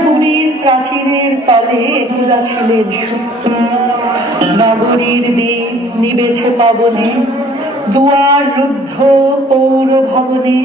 পুরীর প্রাচীরের তলে একদা ছিলেন সুপ্ত। নগরীর দ্বীপ নিবেছে পবনে, দুয়ার রুদ্ধ পৌর ভবনে।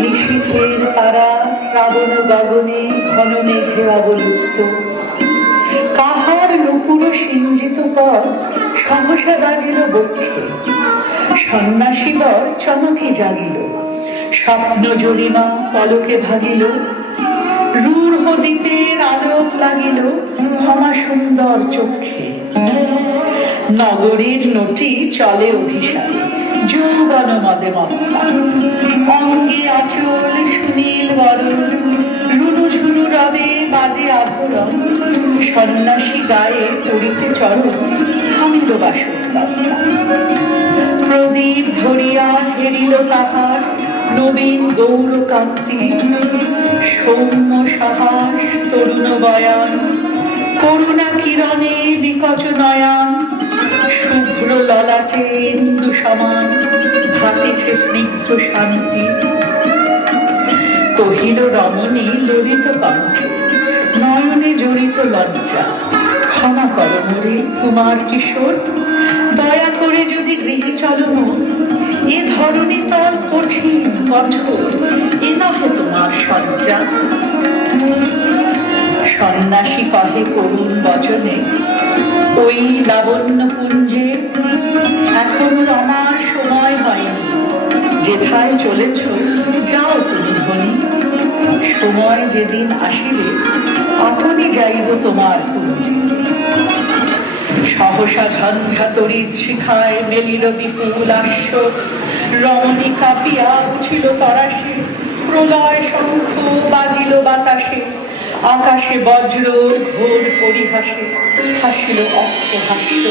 নিশীথের তারা শ্রাবণ গগনে ঘন মেঘে অবলুপ্ত। কাহার নুপুর সিঞ্জিত পদ সহসা বাজিল বক্ষে। সন্ন্যাসীবর চমকে জাগিল, স্বপ্ন জরিমা পলকে ভাগিল। রূঢ় দ্বীপের আলোক লাগিল ক্ষমা সুন্দর চক্ষে। নগরীর নটি চলে অভিসারে, যৌবন মদে মত্তা। অঙ্গে আচল সুনীল বরণ, রুনু ঝুনু রবে বাজে আভরণ। সন্ন্যাসী গায়ে পড়িতে চরণ, থামিল বাসর দত্তা। প্রদীপ ধরিয়া হেরিল তাহার নবীন গৌরকান্তি। সৌম্য সাহস তরুণ বয়ান, করুণা কিরণে বিকচ নয়ান। শুভ্র ললাটে ইন্দু সমান, ভাতিছে স্নিগ্ধ শান্তি। কহিল রমণী ললিত কণ্ঠে, নয়নে জড়িত লজ্জা। ক্ষমা কর মোরে কুমার কিশোর, দয়া করে যদি গৃহে চলো মোর। এ ধরণী তল কঠিন কঠোর, এ নহে তোমার সজ্জা। সন্ন্যাসী কহে করুণ বচনে, ওই লাবণ্য পুঞ্জে এখনো আমার সময় হয়নি। যেথায় চলেছ যাও তুমি ধনী, সময় যেদিন আসিবে আপনি যাইব তোমার কুঞ্জে। সহসা ঝঞ্ঝা তড়িৎ শিখায় মেলিল বিপুল আশ্ব। রমণী কাঁপিয়া উঠিল তরাসে, প্রলয় শঙ্খ বাজিল বাতাসে। আকাশে বজ্র ঘোর পরিহাসে, হাসিল অক্ষহাস্য।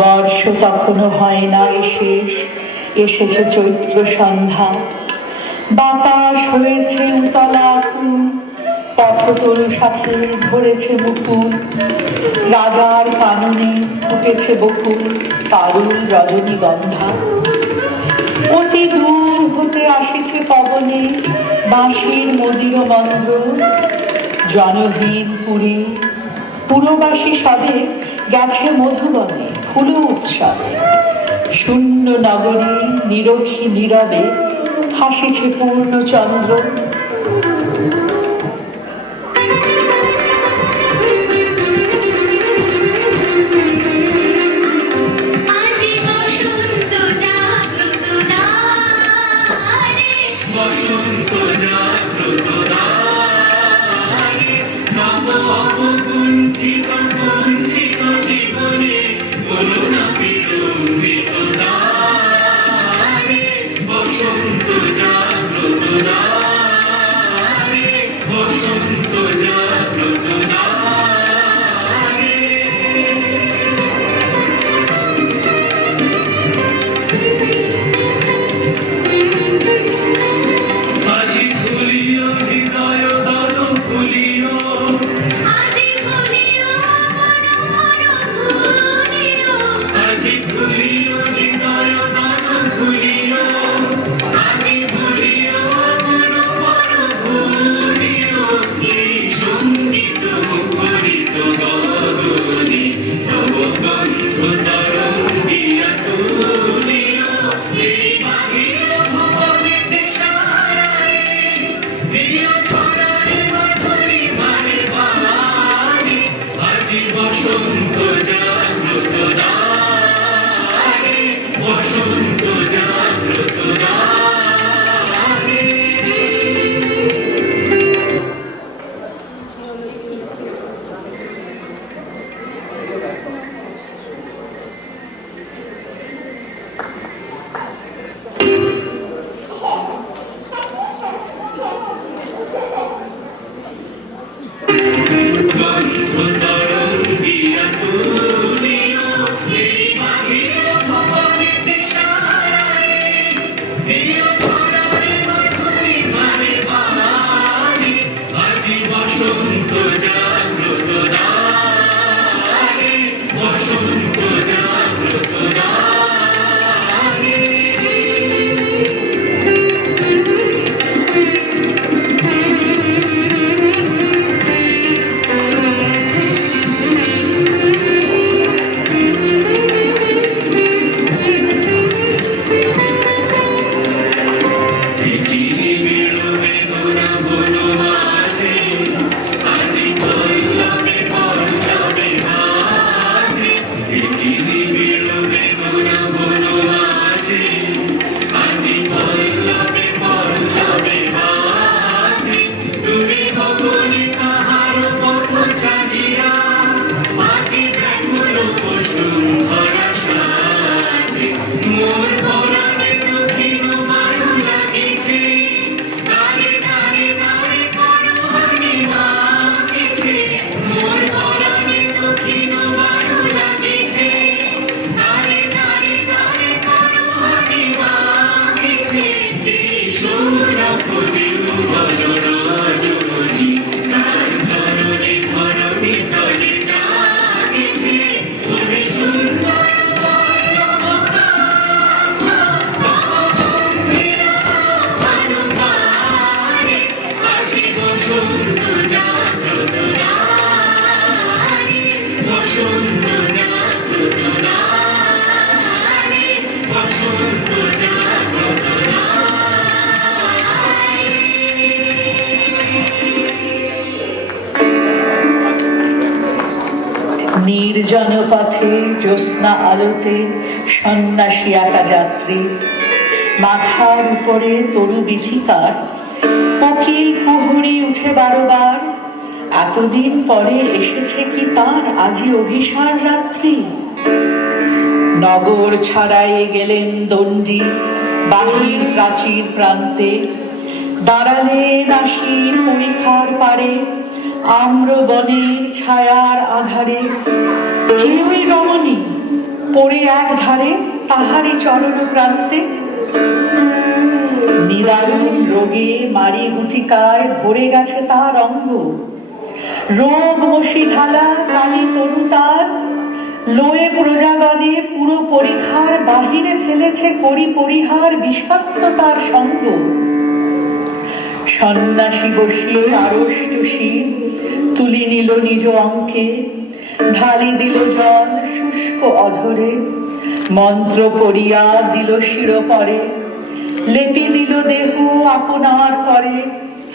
বর্ষ তখনো হয় নাই শেষ, এসেছে চৈত্র সন্ধ্যা। বাতাস হয়েছে উতলা আকুল, পথতরু শাখে ধরেছে মুকুল। রাজার কাননে ফুটেছে বকুল, তারুল রজনীগন্ধা। অতি দূর হতে আসিছে পবনে বাঁশির মদির মন্দ্র। জনহীন পুরী পুরবাসী সবে গেছে মধুবনে, হলো উৎসবে। শূন্য নগরী নিরখী নীরবে হাসিছে পূর্ণচন্দ্র। নির্জন পথে জ্যোৎস্না আলোতে সন্ন্যাসী একা যাত্রী, মাথার উপরে তরু বিথিকার কোকিল কুহুরি উঠে বারবার। এতদিন পরে এসেছে কি তার আজি অভিসার রাত্রি। নগর ছাড়াইয়ে গেলেন দণ্ডী বাহির প্রাচীর প্রান্তে, দাঁড়ালেন আশির পরিখার পারে আম্র বনের ছায়ার আধারে। কেউই রমণী পড়ে এক ধারে তাহারি চরণ প্রান্তে। নিদারুণ রোগে মারি গুটিকায় ভরে গেছে তার অঙ্গ, রোগ মশি ঢালা কালি তরু তার লোয়ে প্রজাগণে পুরো পরিখার বাহিরে ফেলেছে করি পরিহার বিষাক্ত তার সঙ্গ। সন্ন্যাসী বসিয়ে আড়ষ্ট শির তুলি নিল নিজ অঙ্কে, ঢালি দিল জল শুষ্ক অধরে, মন্ত্র পড়িয়া দিল শিরোপরে, লেপি দিল দেহ আপনার করে,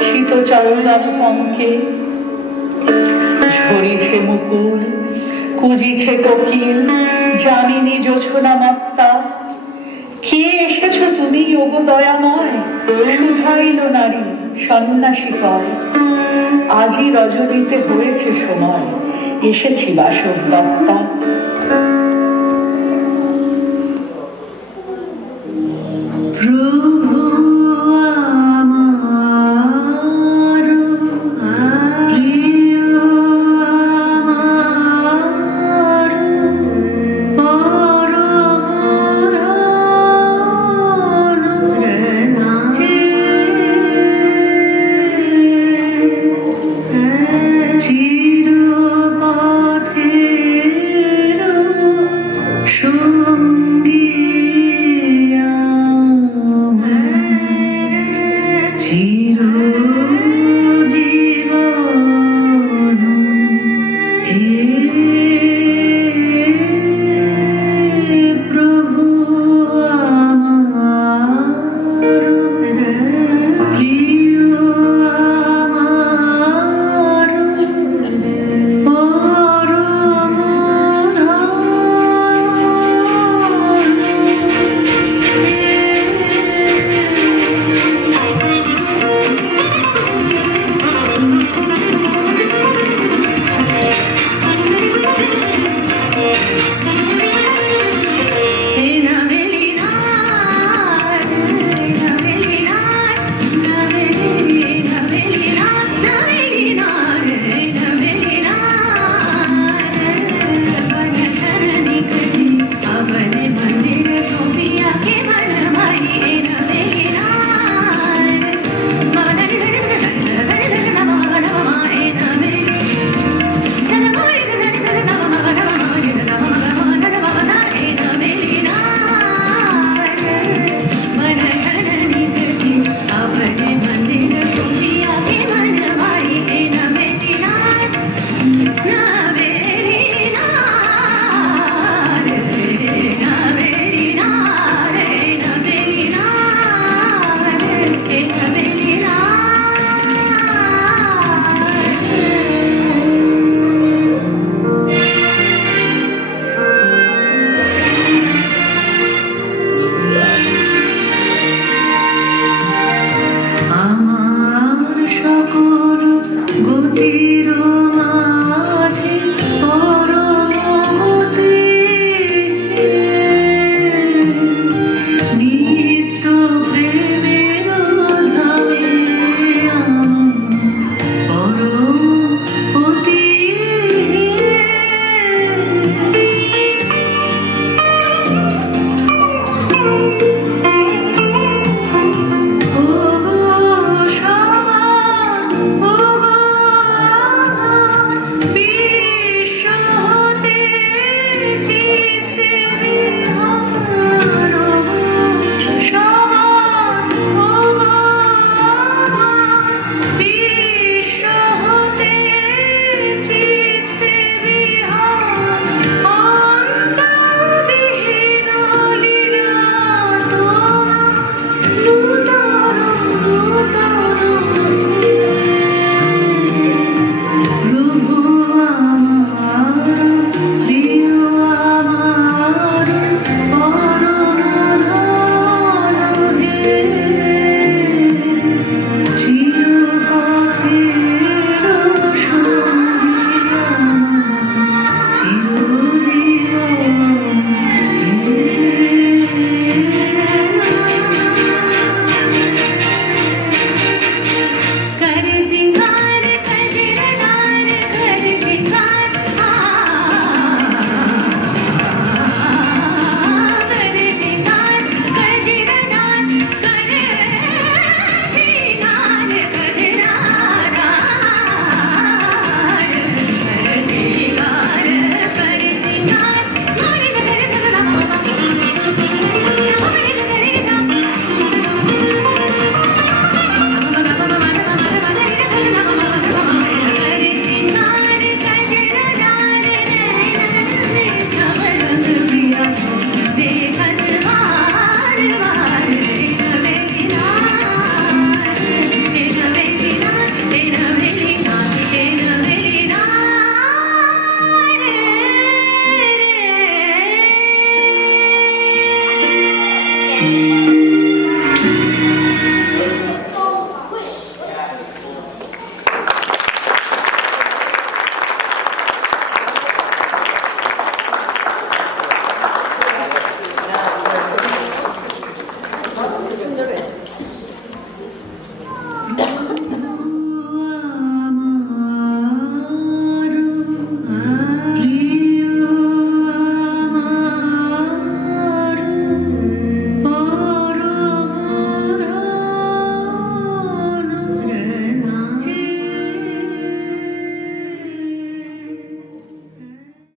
শীত চন্দন পঙ্কে। ঝরিছে মুকুল, কুজিছে কোকিল, যামিনী জোছনা মত্তা। কে এসেছ তুমি ওগো দয়াময়, শুধাইল নারী সন্ন্যাসী কয়। আজি রজনীতে হয়েছে সময়, এসেছি বাসব দত্তা।